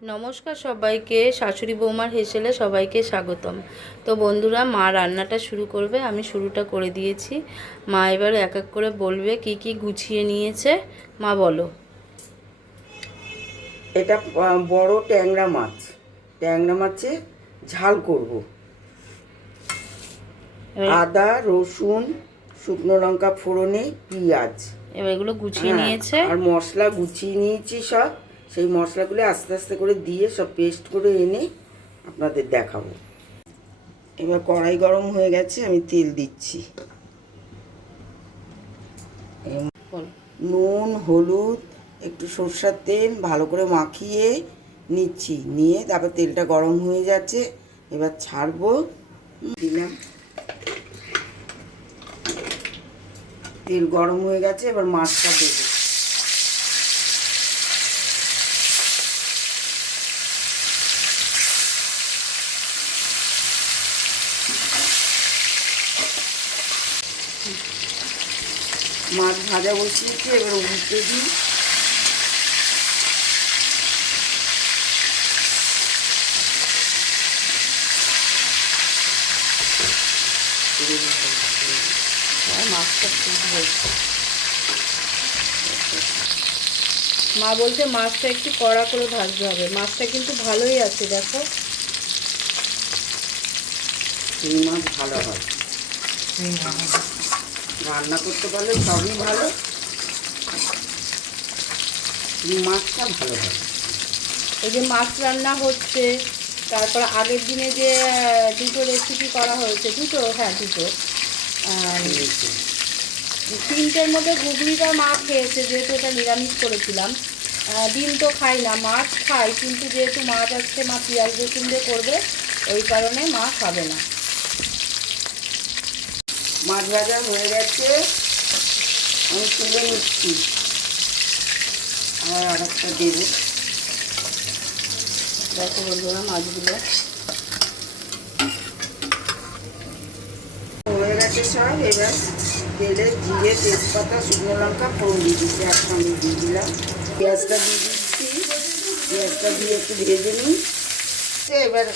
নমস্কার সবাইকে, শাশুড়ি বৌমার হেসেলে সবাইকে স্বাগতম। তো বন্ধুরা, মা রান্নাটা শুরু করবে, আমি শুরুটা করে দিয়েছি। মা এবার এক এক করে বলবে কি কি গুছিয়ে নিয়েছে। মা বলো। এটা বড় ট্যাংরা মাছ। ট্যাংরা মাছে ঝাল করব। আদা, রসুন, শুকনো লঙ্কা ফোড়নে, পেঁয়াজ, এবার এগুলো গুছিয়ে নিয়েছে। আর মশলা গুছিয়ে নিয়েছি সব। সেই মশলাগুলো আস্তে আস্তে করে দিয়ে সব পেস্ট করে এনে আপনাদের দেখাবো। এবার কড়াই গরম হয়ে গেছে, আমি তেল দিচ্ছি। নুন, হলুদ, একটু সরষের তেল ভালো করে মাখিয়ে নিচ্ছি। নিয়ে তারপর তেলটা গরম হয়ে যাচ্ছে, এবার ছাড়বো। দিলাম, তেল গরম হয়ে গেছে, এবার মাছটা দেবো। মাছ ভাজা বসিয়েছি, এবার উল্টে দিই। মাছটা ফুটবে। মা বলছে মাছটা একটু কড়া করে ভাজতে হবে। মাছটা কিন্তু ভালোই আছে, দেখো। এই মাছ ভালো হয়, রান্না করতে পারলে সবই ভালো। এই মাছটা ভালো হয়। এই যে মাছ রান্না হচ্ছে, তারপর আগের দিনে যে দুটো রেসিপি করা হয়েছে, দুটো তিনটের মধ্যে ঘুগনিটা মা খেয়েছে, যেহেতু এটা নিরামিষ করেছিলাম। ডিম তো খাই না, মাছ খাই, কিন্তু যেহেতু মাছ আজকে মা পেঁয়াজ রসুন দিয়ে করবে, ওই কারণে মা খাবে না। মাছ ভাজা হয়ে গেছে, আমি তুলে নিচ্ছি। আর একটা দেবো। দেখো বন্ধুরা, মাছগুলো হয়ে গেছে সব। এবার তেলে জিরে, তেজপাতা, শুকনো লঙ্কা ফোড়ন দিয়ে দিচ্ছি, একসঙ্গে দিয়ে দিলাম। পেঁয়াজটা দিয়ে দিচ্ছি, পেঁয়াজটা দিয়ে একটু ভেজে নিই। এবার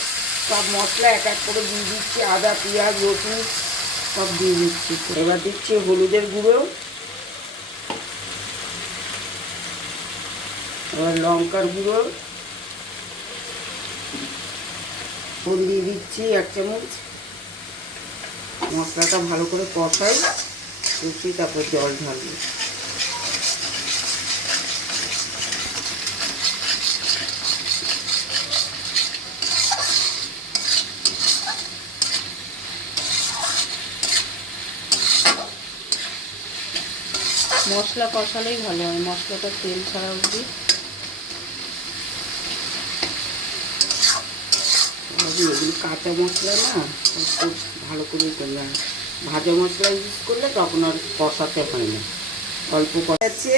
সব মশলা এক এক করে দিয়ে দিচ্ছি, আদা, পেঁয়াজ, রসুন সব দিয়ে দিচ্ছি। এবার দিচ্ছি হলুদের গুঁড়ো, এবার লঙ্কার গুঁড়ো দিয়ে দিচ্ছি 1 চামচ। মশলাটা ভালো করে কষাই, কষি তারপর জল ঢালবো। মশলা কষালেই ভালো হয়, মশলাটা তেল ছাড়া অবধি। এগুলো কাঁচা মশলা না, খুব ভালো করে করলাম। ভাজা মশলা ইউজ করলে তখন আর কষাতে হয় না। অল্প কষাচ্ছে,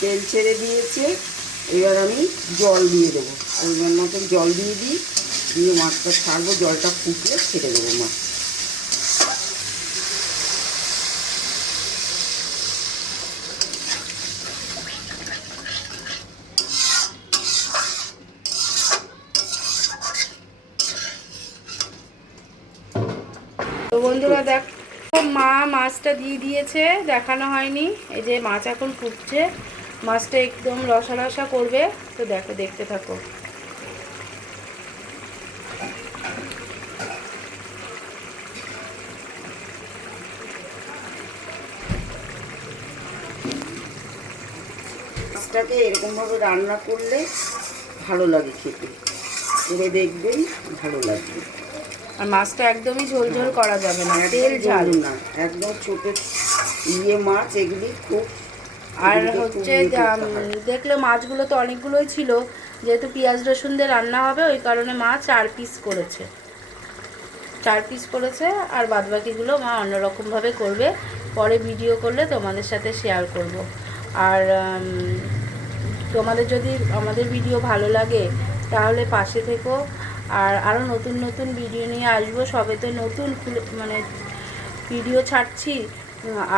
তেল ছেড়ে দিয়েছে। এবার আমি জল দিয়ে দেবো, পরিমাণ মতন জল দিয়ে দিই। দিয়ে মাছটা ছাড়বো, জলটা ফুটলে ছেড়ে দেবো মাছ। তো বন্ধুরা দেখো, মা মাছটা দিয়ে দিয়েছে, দেখানো হয়নি। এই যে মাছ এখন ফুটছে, মাছটা একদম রসা রসা করবে। তো দেখো, দেখতে থাকো। মাছটাকে এরকমভাবে রান্না করলে ভালো লাগে খেতে, করে দেখবেন, ভালো লাগবে। আর মাছটা একদমই ঝোল করা যাবে না, তেল ঝাল না, একদম ছোট মাছ এগুলি খুব। আর হচ্ছে দেখলে মাছগুলো তো অনেকগুলোই ছিল, যেহেতু পেঁয়াজ রসুন দিয়ে রান্না হবে, ওই কারণে মা 4 পিস করেছে। 4 পিস করেছে, আর বাদবাকিগুলো মা অন্যরকমভাবে করবে। পরে ভিডিও করলে তোমাদের সাথে শেয়ার করব। আর তোমাদের যদি আমাদের ভিডিও ভালো লাগে তাহলে পাশে থেকো। আর আরও নতুন নতুন ভিডিও নিয়ে আসবো। সবে তো নতুন মানে ভিডিও ছাড়ছি,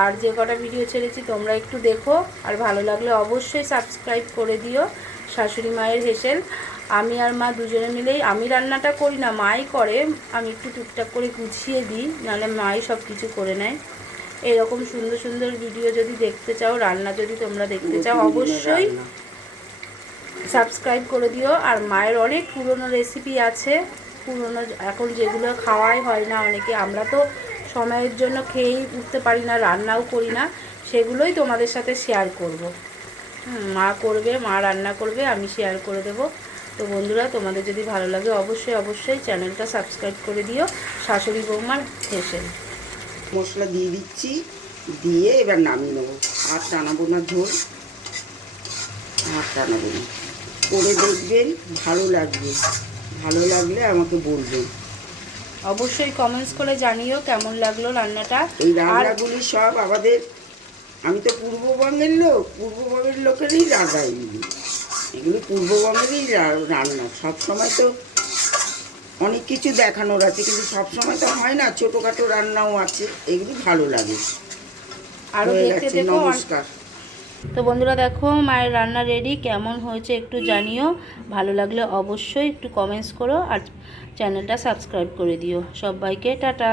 আর যে কটা ভিডিও ছেড়েছি তোমরা একটু দেখো। আর ভালো লাগলে অবশ্যই সাবস্ক্রাইব করে দিও শাশুড়ি মায়ের হেসেল। আমি আর মা দুজনে মিলেই, আমি রান্নাটা করি না, মাই করে, আমি একটু টুকটাক করে গুছিয়ে দিই, নাহলে মাই সব কিছু করে নেয়। এরকম সুন্দর সুন্দর ভিডিও যদি দেখতে চাও, রান্না যদি তোমরা দেখতে চাও, অবশ্যই সাবস্ক্রাইব করে দিও। আর মায়ের অনেক পুরনো রেসিপি আছে, পুরনো, এখন যেগুলো খাওয়াই হয় না অনেকে, আমরা তো সময়ের জন্য খেয়েই উঠতে পারি না, রান্নাও করি না, সেগুলোই তোমাদের সাথে শেয়ার করব। মা করবে, মা রান্না করবে, আমি শেয়ার করে দেব। তো বন্ধুরা, তোমাদের যদি ভালো লাগে অবশ্যই অবশ্যই চ্যানেলটা সাবস্ক্রাইব করে দিও। শাশুড়ি বৌমার হেসেল মশলা দিয়ে দিচ্ছি, দিয়ে এবার নামিয়ে নেবো। আর টানাবো না ঝোল, আর টানাবো না। করে দেখবেন, ভালো লাগবে, ভালো লাগলে আমাকে বলবেন। অবশ্যই কমেন্টস করে জানিও কেমন লাগলো রান্নাটা। এই আর রান্নাগুলি সব আমাদের, আমি তো পূর্ববঙ্গের লোক, পূর্ববঙ্গের লোকেরই রান্না এগুলি, এগুলি পূর্ববঙ্গেরই রান্না। সবসময় তো অনেক কিছু দেখানোর আছে, কিন্তু সবসময় তো হয় না, ছোটোখাটো রান্নাও আছে, এগুলি ভালো লাগে। আরও হয়ে দেখতে গেছে, দেখো। নমস্কার। তো বন্ধুরা দেখো, মায়ের রান্না রেডি, কেমন হয়েছে একটু জানিও, ভালো লাগলে অবশ্যই একটু কমেন্টস করো, আর চ্যানেলটা সাবস্ক্রাইব করে দিও। সবাইকে টাটা।